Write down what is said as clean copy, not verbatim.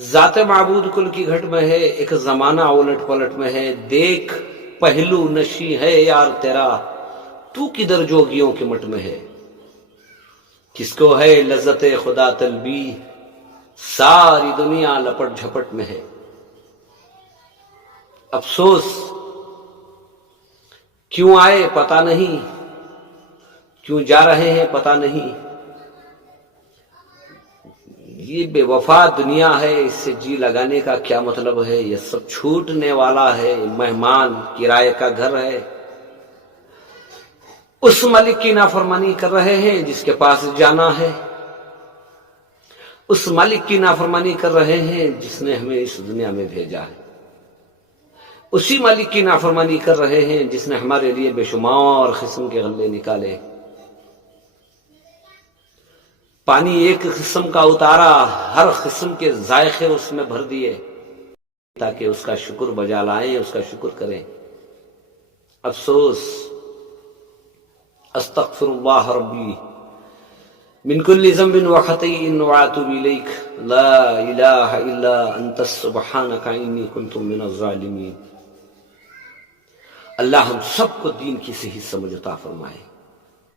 ذات معبود کل کی گھٹ میں ہے، ایک زمانہ الٹ پلٹ میں ہے، دیکھ پہلو نشی ہے یار تیرا، تو کدھر جوگیوں کے مٹ میں ہے، کس کو ہے لذت خدا طلبی، ساری دنیا لپٹ جھپٹ میں ہے۔ افسوس کیوں آئے پتہ نہیں، کیوں جا رہے ہیں پتہ نہیں، یہ بے وفا دنیا ہے، اس سے جی لگانے کا کیا مطلب ہے، یہ سب چھوٹنے والا ہے، مہمان کرائے کا گھر ہے۔ اس ملک کی نافرمانی کر رہے ہیں جس کے پاس جانا ہے، اس ملک کی نافرمانی کر رہے ہیں جس نے ہمیں اس دنیا میں بھیجا ہے، اسی ملک کی نافرمانی کر رہے ہیں جس نے ہمارے لیے بے شمار قسم کے غلے نکالے، پانی ایک قسم کا اتارا، ہر قسم کے ذائقے اس میں بھر دیے تاکہ اس کا شکر بجا لائیں، اس کا شکر کریں۔ افسوس، استغفر اللہ ربی من کل ذنب وخطیء واتوب الیک، لا الہ الا انت سبحانک انی کنت من الظالمین۔ اللہ ہم سب کو دین کی صحیح سمجھ عطا فرمائے۔